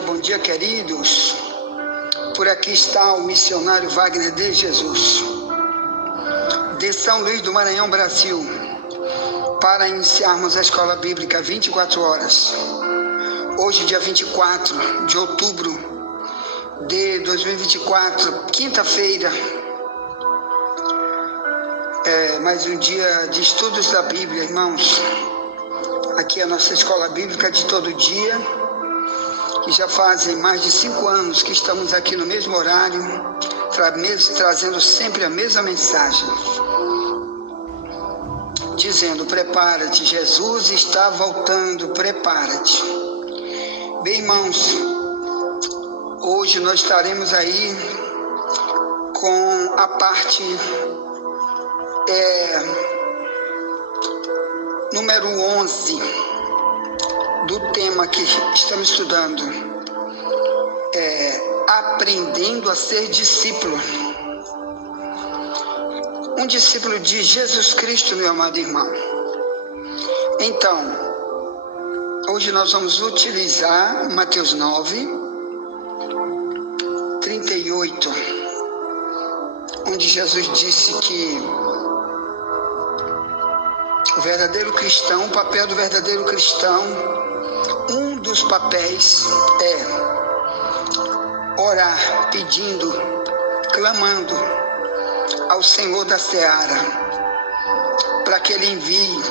bom dia, queridos. Por aqui está o missionário Wagner de Jesus, de São Luís do Maranhão, Brasil, para iniciarmos a Escola Bíblica 24 horas. Hoje, dia 24 de outubro de 2024, quinta-feira, mais um dia de estudos da Bíblia, irmãos. Aqui é a nossa Escola Bíblica de todo dia, que já fazem mais de 5 anos que estamos aqui no mesmo horário, trazendo sempre a mesma mensagem, dizendo: prepara-te, Jesus está voltando, prepara-te. Bem, irmãos, hoje nós estaremos aí com a parte número 11 do tema que estamos estudando, aprendendo a ser discípulo. Um discípulo de Jesus Cristo, meu amado irmão. Então, hoje nós vamos utilizar Mateus 9, 38, onde Jesus disse que o verdadeiro cristão, o papel do verdadeiro cristão, um dos papéis é orar, pedindo, clamando ao Senhor da Seara, para que Ele envie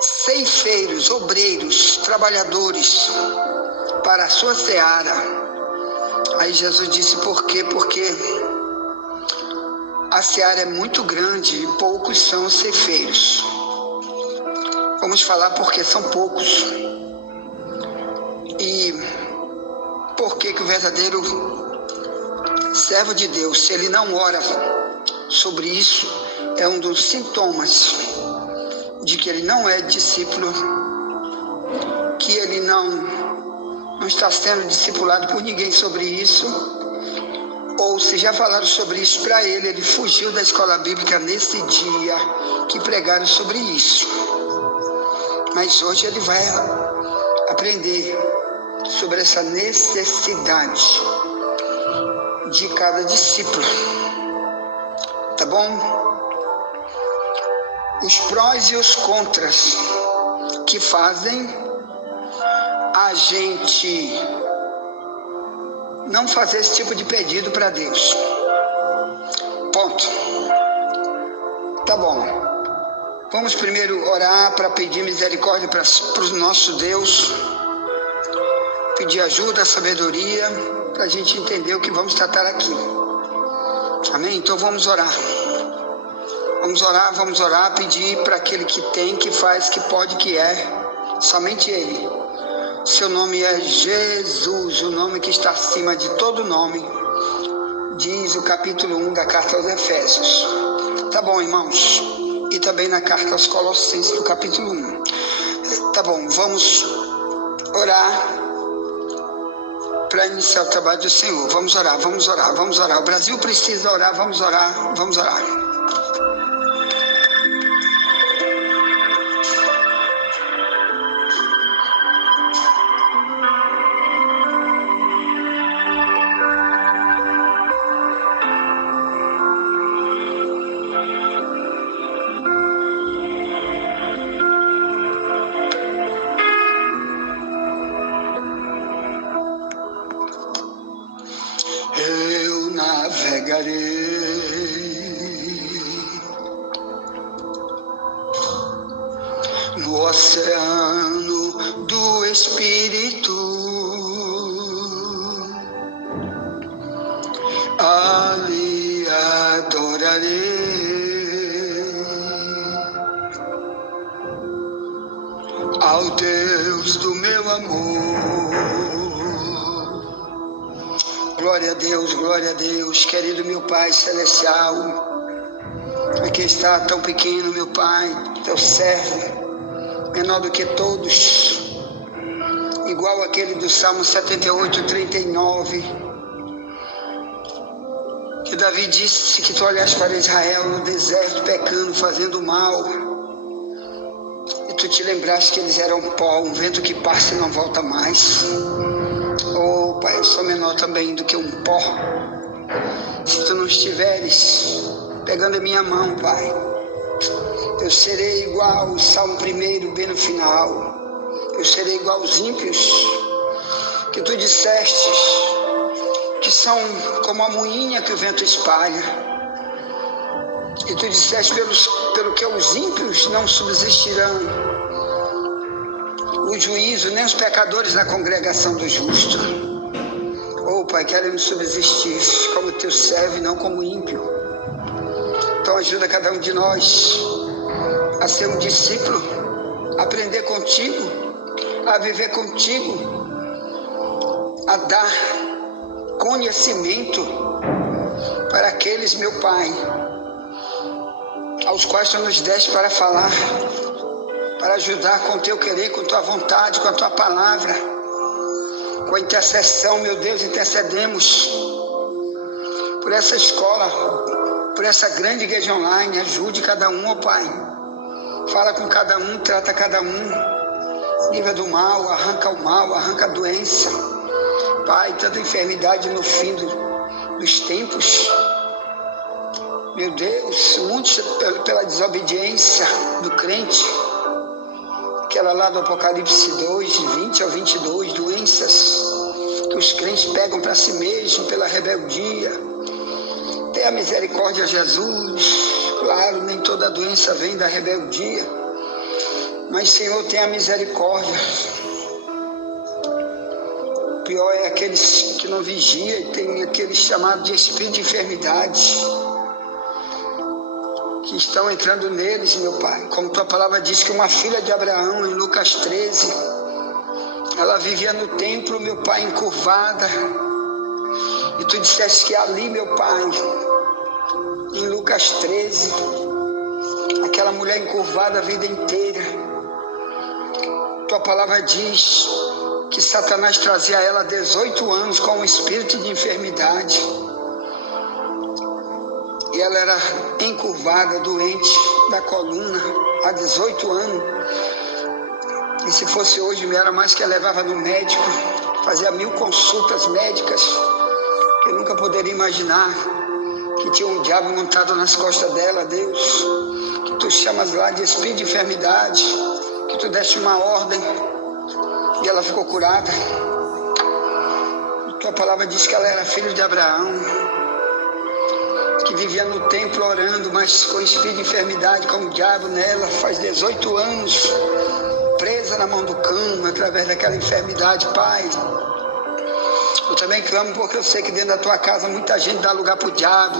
ceifeiros, obreiros, trabalhadores para a sua seara. Aí Jesus disse por quê? Porque a seara é muito grande e poucos são os ceifeiros. Vamos falar porque são poucos. E por que o verdadeiro servo de Deus, se ele não ora sobre isso, é um dos sintomas de que ele não é discípulo, que ele não está sendo discipulado por ninguém sobre isso, ou se já falaram sobre isso para ele, ele fugiu da escola bíblica nesse dia que pregaram sobre isso. Mas hoje ele vai aprender sobre essa necessidade de cada discípulo. Tá bom? Os prós e os contras que fazem a gente não fazer esse tipo de pedido para Deus. Ponto. Tá bom. Vamos primeiro orar para pedir misericórdia para o nosso Deus, pedir ajuda, sabedoria, para a gente entender o que vamos tratar aqui. Amém? Então vamos orar. Vamos orar, pedir para aquele que tem, que faz, que pode, que é, somente Ele. Seu nome é Jesus, o nome que está acima de todo nome, diz o capítulo 1 da carta aos Efésios. Tá bom, irmãos? E também na carta aos Colossenses, do capítulo 1. Tá bom, vamos orar para iniciar o trabalho do Senhor. Vamos orar. O Brasil precisa orar, vamos orar. Eu navegarei no oceano do Espírito, ali adorarei ao Deus do meu amor. Glória a Deus, querido meu Pai Celestial. Aqui está tão pequeno, meu Pai, teu servo, menor do que todos, igual aquele do Salmo 78, 39, que Davi disse que tu olhaste para Israel no deserto, pecando, fazendo mal, tu te lembraste que eles eram pó, um vento que passa e não volta mais. Oh, Pai, eu sou menor também do que um pó. Se tu não estiveres pegando a minha mão, Pai, eu serei igual o Salmo 1, bem no final. Eu serei igual aos ímpios, que tu disseste que são como a moinha que o vento espalha. E tu disseste pelo que os ímpios não subsistirão o juízo, nem os pecadores na congregação do justo. Oh, Pai, queremos subsistir como teu servo e não como ímpio. Então ajuda cada um de nós a ser um discípulo, a aprender contigo, a viver contigo, a dar conhecimento para aqueles, meu Pai, aos quais tu nos deste para falar, para ajudar com o teu querer, com tua vontade, com a tua palavra, com a intercessão, meu Deus, intercedemos por essa escola, por essa grande igreja online. Ajude cada um, ó Pai, fala com cada um, trata cada um, livra do mal, arranca a doença, Pai, tanta enfermidade no fim dos tempos. Meu Deus, muitos pela desobediência do crente, aquela lá do Apocalipse 2, 20 ao 22, doenças que os crentes pegam para si mesmos pela rebeldia. Tenha misericórdia, Jesus. Claro, nem toda doença vem da rebeldia, mas, Senhor, tenha misericórdia. O pior é aqueles que não vigiam e tem aqueles chamados de espírito de enfermidade, que estão entrando neles, meu Pai. Como tua palavra diz que uma filha de Abraão, em Lucas 13, ela vivia no templo, meu Pai, encurvada. E tu disseste que ali, meu Pai, em Lucas 13, aquela mulher encurvada a vida inteira. Tua palavra diz que Satanás trazia a ela 18 anos com um espírito de enfermidade. E ela era encurvada, doente da coluna, há 18 anos. E se fosse hoje, me era mais que ela levava no médico, fazia 1000 consultas médicas, que eu nunca poderia imaginar que tinha um diabo montado nas costas dela, Deus, que tu chamas lá de espírito de enfermidade, que tu deste uma ordem e ela ficou curada. Tua palavra diz que ela era filha de Abraão, que vivia no templo orando, mas com espírito de enfermidade, como o diabo nela, faz 18 anos, presa na mão do cão, através daquela enfermidade, Pai. Eu também clamo porque eu sei que dentro da tua casa muita gente dá lugar para o diabo.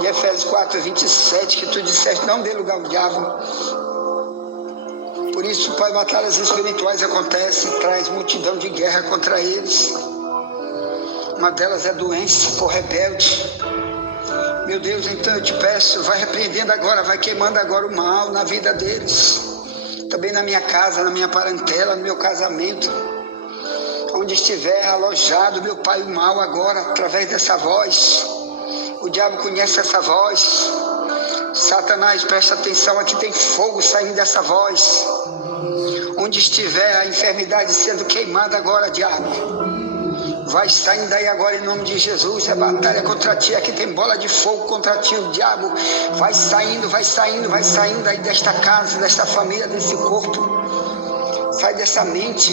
De Efésios 4, 27, que tu disseste, não dê lugar ao diabo. Por isso, Pai, batalhas espirituais acontecem, traz multidão de guerra contra eles. Uma delas é doença por rebelde. Meu Deus, então eu te peço, vai repreendendo agora, vai queimando agora o mal na vida deles. Também na minha casa, na minha parentela, no meu casamento. Onde estiver alojado, meu Pai, o mal agora, através dessa voz. O diabo conhece essa voz. Satanás, presta atenção, aqui tem fogo saindo dessa voz. Onde estiver a enfermidade sendo queimada agora, diabo, vai saindo daí agora em nome de Jesus. É batalha contra ti, aqui tem bola de fogo contra ti, o diabo vai saindo aí desta casa, desta família, desse corpo. Sai dessa mente,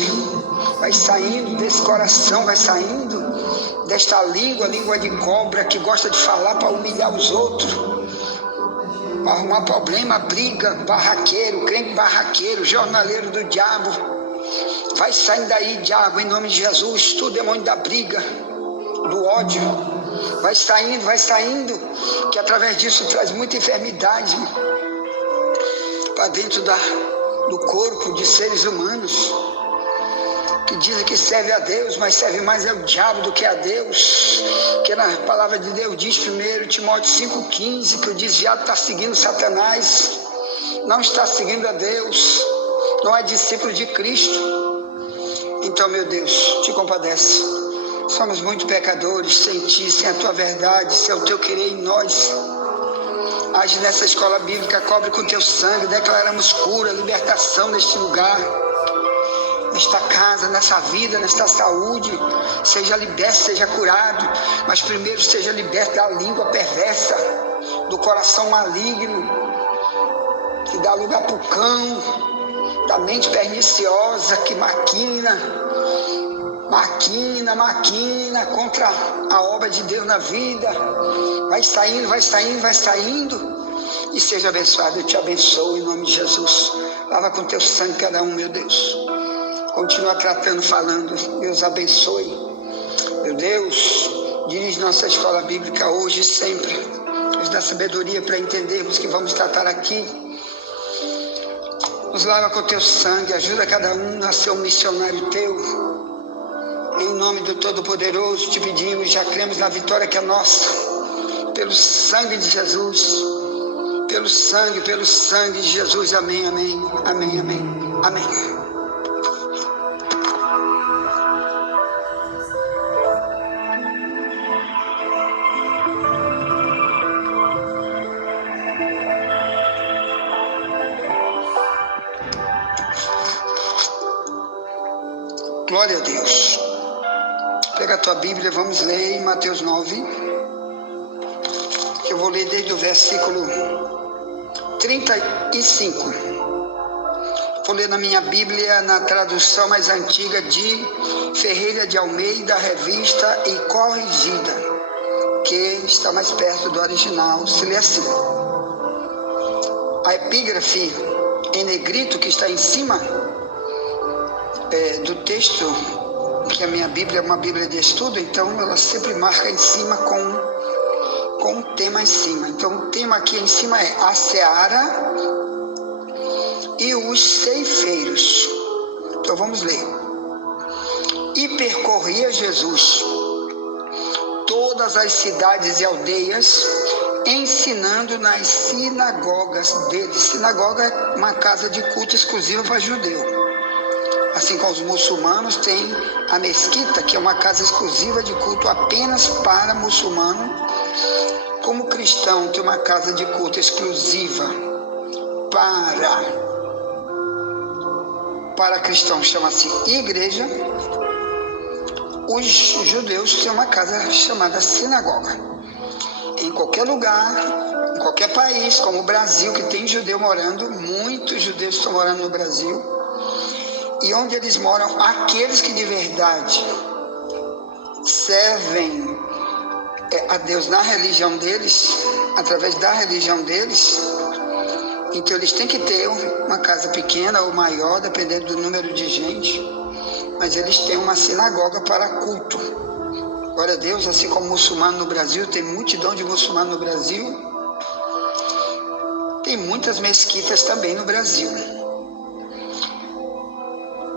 vai saindo desse coração, vai saindo desta língua de cobra que gosta de falar para humilhar os outros, para arrumar problema, briga, barraqueiro, crente barraqueiro, jornaleiro do diabo. Vai saindo daí, diabo, em nome de Jesus, tu demônio da briga, do ódio. Vai saindo, que através disso traz muita enfermidade para dentro do corpo de seres humanos, que dizem que serve a Deus, mas serve mais ao diabo do que a Deus. Que na palavra de Deus diz 1 Timóteo 5,15, que o desviado está seguindo Satanás, não está seguindo a Deus, não é discípulo de Cristo. Então, meu Deus, te compadece. Somos muito pecadores sem ti, sem a tua verdade, sem o teu querer em nós. age nessa escola bíblica, cobre com teu sangue, declaramos cura, libertação neste lugar, nesta casa, nessa vida, nesta saúde. Seja liberto, seja curado, mas primeiro seja liberto da língua perversa, do coração maligno, que dá lugar para o cão, da mente perniciosa que maquina contra a obra de Deus na vida. Vai saindo, e seja abençoado. Eu te abençoo em nome de Jesus. Lava com teu sangue cada um, meu Deus. Continua tratando, falando. Deus abençoe. Meu Deus, dirige nossa escola bíblica hoje e sempre. Nos dá sabedoria para entendermos que vamos tratar aqui. Nos lava com teu sangue, ajuda cada um a ser um missionário teu. Em nome do Todo-Poderoso te pedimos, já cremos na vitória que é nossa, pelo sangue de Jesus, pelo sangue de Jesus. Amém, amém, amém, amém, amém. Glória a Deus. Pega a tua Bíblia, vamos ler em Mateus 9, que eu vou ler desde o versículo 35. Vou ler na minha Bíblia, na tradução mais antiga de Ferreira de Almeida, revista e corrigida, que está mais perto do original. Se lê assim: a epígrafe em negrito que está em cima do texto, que a minha Bíblia é uma Bíblia de estudo, então ela sempre marca em cima com um tema em cima. Então o tema aqui em cima é a seara e os ceifeiros. Então vamos ler. E percorria Jesus todas as cidades e aldeias, ensinando nas sinagogas deles. Sinagoga é uma casa de culto exclusiva para judeu. Assim como os muçulmanos têm a mesquita, que é uma casa exclusiva de culto apenas para muçulmano, como o cristão tem uma casa de culto exclusiva para cristão, chama-se igreja. Os judeus têm uma casa chamada sinagoga. Em qualquer lugar, em qualquer país, como o Brasil, que tem judeu morando, muitos judeus estão morando no Brasil, e onde eles moram, aqueles que de verdade servem a Deus na religião deles, através da religião deles, então eles têm que ter uma casa pequena ou maior, dependendo do número de gente, mas eles têm uma sinagoga para culto. Glória a Deus. Assim como muçulmano no Brasil, tem multidão de muçulmano no Brasil, tem muitas mesquitas também no Brasil.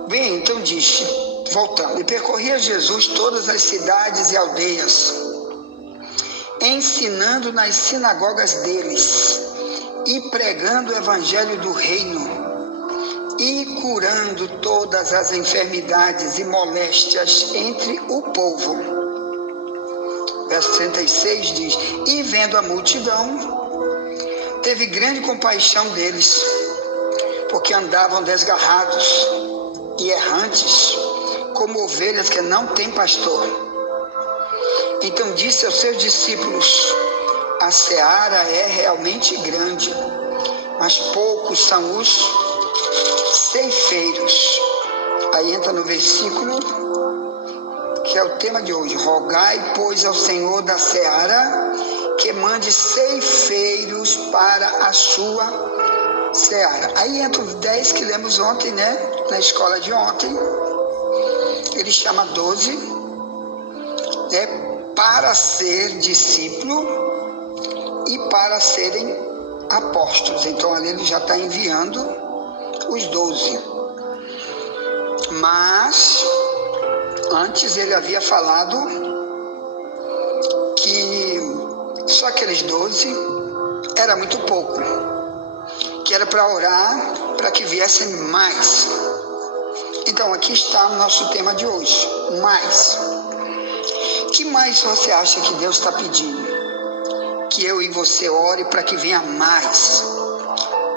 Bem, então disse, voltando, e percorria Jesus todas as cidades e aldeias, ensinando nas sinagogas deles, e pregando o evangelho do reino, e curando todas as enfermidades e moléstias entre o povo. Verso 36 diz, e vendo a multidão, teve grande compaixão deles, porque andavam desgarrados e errantes, como ovelhas que não têm pastor. Então disse aos seus discípulos, a seara é realmente grande, mas poucos são os ceifeiros. Aí entra no versículo, que é o tema de hoje: rogai, pois, ao Senhor da seara, que mande ceifeiros para a sua seara. Aí entra os 10 que lemos ontem, né? Na escola de ontem. Ele chama 12, né? Para ser discípulo e para serem apóstolos. Então ali ele já está enviando os 12. Mas antes ele havia falado que só aqueles 12 era muito pouco, que era para orar para que viessem mais. Então aqui está o nosso tema de hoje, mais. Que mais você acha que Deus está pedindo? que eu e você ore para que venha mais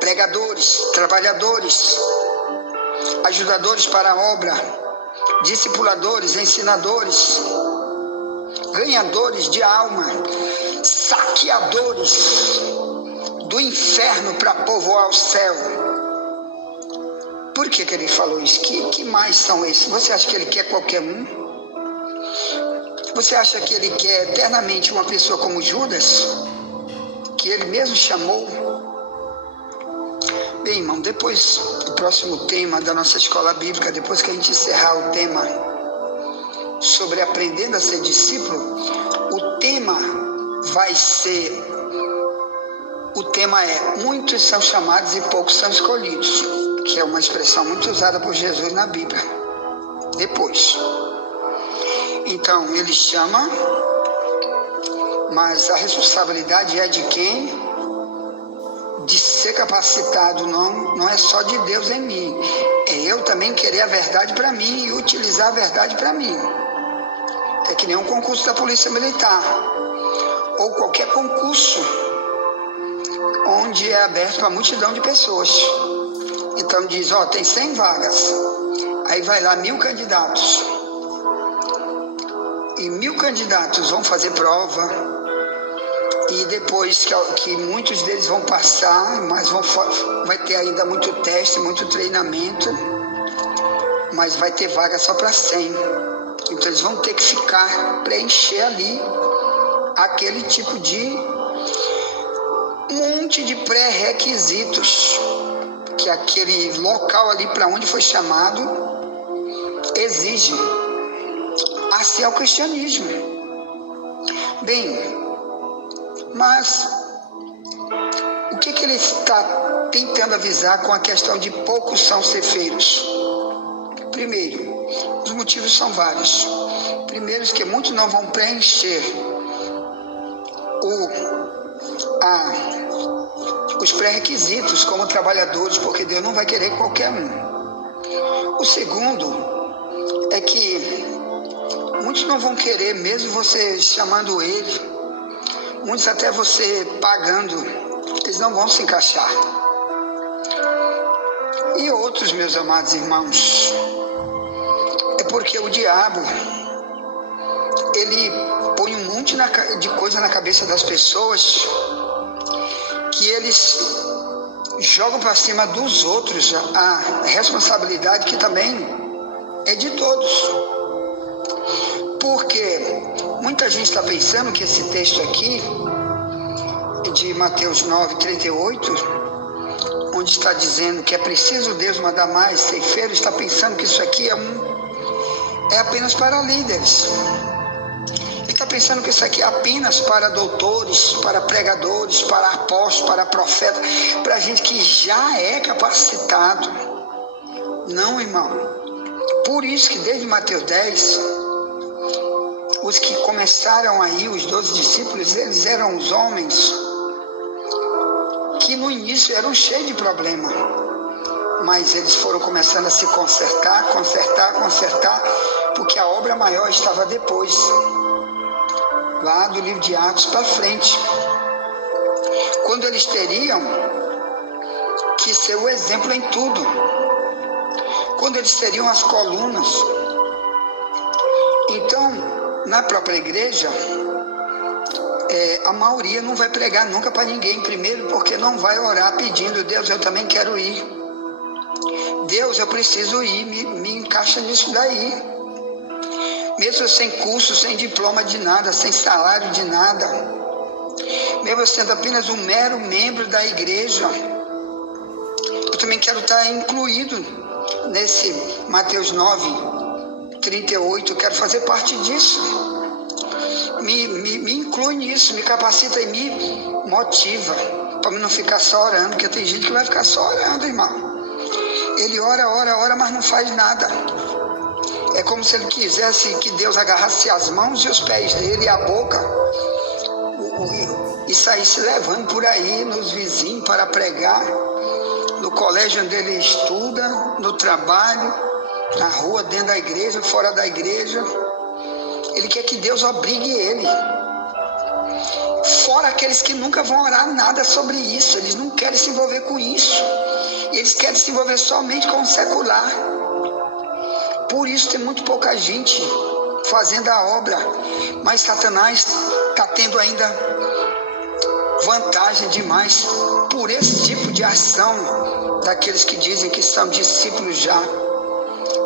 pregadores, trabalhadores, ajudadores para a obra, discipuladores, ensinadores, ganhadores de alma, saqueadores do inferno para povoar o céu. Por que ele falou isso? Que mais são esses? Você acha que ele quer qualquer um? Você acha que ele quer eternamente uma pessoa como Judas, que ele mesmo chamou? Bem, irmão, depois do próximo tema da nossa escola bíblica, depois que a gente encerrar o tema sobre aprendendo a ser discípulo, o tema é muitos são chamados e poucos são escolhidos, que é uma expressão muito usada por Jesus na Bíblia. Depois, então ele chama, mas a responsabilidade é de quem? De ser capacitado, não é só de Deus em mim, é eu também querer a verdade para mim e utilizar a verdade para mim. É que nem um concurso da Polícia Militar, ou qualquer concurso onde é aberto para multidão de pessoas. Então diz, tem 100 vagas, aí vai lá 1000 candidatos, e 1000 candidatos vão fazer prova, e depois que muitos deles vão passar, mas vai ter ainda muito teste, muito treinamento, mas vai ter vaga só para 100. Então eles vão ter que preencher ali aquele tipo de monte de pré-requisitos que aquele local ali para onde foi chamado exige. Assim é o cristianismo. Bem, mas o que ele está tentando avisar com a questão de poucos são ceifeiros? Primeiro, os motivos são vários. Primeiro, que muitos não vão preencher os pré-requisitos como trabalhadores, porque Deus não vai querer qualquer um. O segundo é que muitos não vão querer, mesmo você chamando ele, muitos até você pagando, eles não vão se encaixar. E outros, meus amados irmãos, é porque o diabo, ele põe um monte de coisa na cabeça das pessoas que eles jogam para cima dos outros a responsabilidade que também é de todos. Porque muita gente está pensando que esse texto aqui, de Mateus 9:38, onde está dizendo que é preciso Deus mandar mais ceifeiros, está pensando que isso aqui é apenas para líderes. Ele está pensando que isso aqui é apenas para doutores, para pregadores, para apóstolos, para profetas, para gente que já é capacitado. Não, irmão. Por isso que desde Mateus 10, os que começaram aí, os 12 discípulos, eles eram os homens que no início eram cheios de problema, mas eles foram começando a se consertar, porque a obra maior estava depois, lá do livro de Atos para frente, quando eles teriam que ser o exemplo em tudo, quando eles teriam as colunas. Então, na própria igreja, a maioria não vai pregar nunca para ninguém, primeiro porque não vai orar pedindo, Deus, eu também quero ir, Deus, eu preciso ir, me encaixa nisso daí, mesmo sem curso, sem diploma de nada, sem salário de nada, mesmo sendo apenas um mero membro da igreja, eu também quero estar incluído nesse Mateus 9:38, eu quero fazer parte disso. Me inclui nisso, me capacita e me motiva, para não ficar só orando, porque tem gente que vai ficar só orando, irmão. Ele ora, mas não faz nada. É como se ele quisesse que Deus agarrasse as mãos e os pés dele e a boca e saísse levando por aí nos vizinhos para pregar, no colégio onde ele estuda, no trabalho, na rua, dentro da igreja, fora da igreja. Ele quer que Deus obrigue ele. Fora aqueles que nunca vão orar nada sobre isso, eles não querem se envolver com isso. Eles querem se envolver somente com o secular. Por isso tem muito pouca gente fazendo a obra. Mas Satanás está tendo ainda vantagem demais por esse tipo de ação daqueles que dizem que são discípulos já.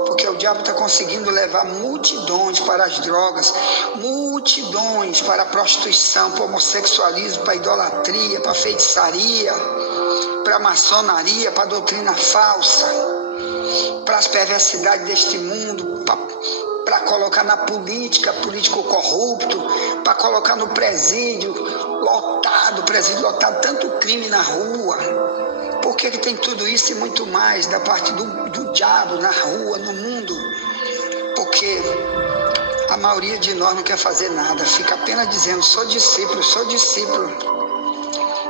Porque o diabo está conseguindo levar multidões para as drogas, multidões para a prostituição, para o homossexualismo, para a idolatria, para a feitiçaria, para a maçonaria, para a doutrina falsa, para as perversidades deste mundo, para colocar na política, político corrupto, para colocar no presídio lotado, tanto crime na rua. Por que tem tudo isso e muito mais da parte do diabo na rua, no mundo? Porque a maioria de nós não quer fazer nada, fica apenas dizendo, sou discípulo.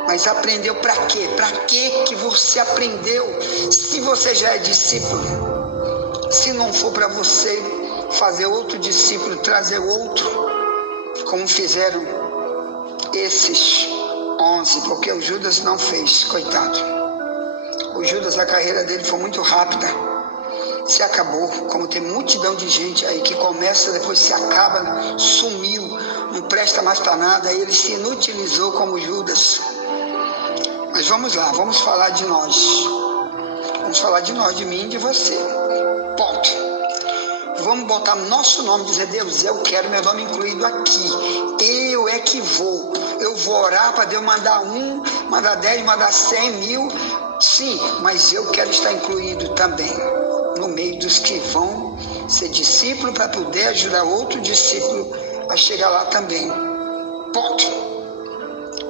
Mas aprendeu para quê? Para que você aprendeu se você já é discípulo? Se não for para você fazer outro discípulo, trazer outro, como fizeram esses 11, porque o Judas não fez, coitado. O Judas, a carreira dele foi muito rápida, se acabou, como tem multidão de gente aí que começa, depois se acaba, sumiu, não presta mais para nada, aí ele se inutilizou como Judas. Mas vamos lá, vamos falar de nós. Vamos falar de nós, de mim e de você. Ponto. Vamos botar nosso nome, dizer, Deus, eu quero meu nome incluído aqui. Eu é que vou. Eu vou orar para Deus mandar 1, mandar 10, mandar 100, 1000. Sim, mas eu quero estar incluído também no meio dos que vão ser discípulo para poder ajudar outro discípulo a chegar lá também. Ponto.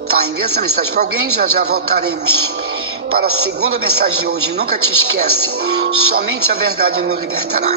Tá, envia essa mensagem para alguém, já voltaremos para a segunda mensagem de hoje. Nunca te esquece, somente a verdade nos libertará.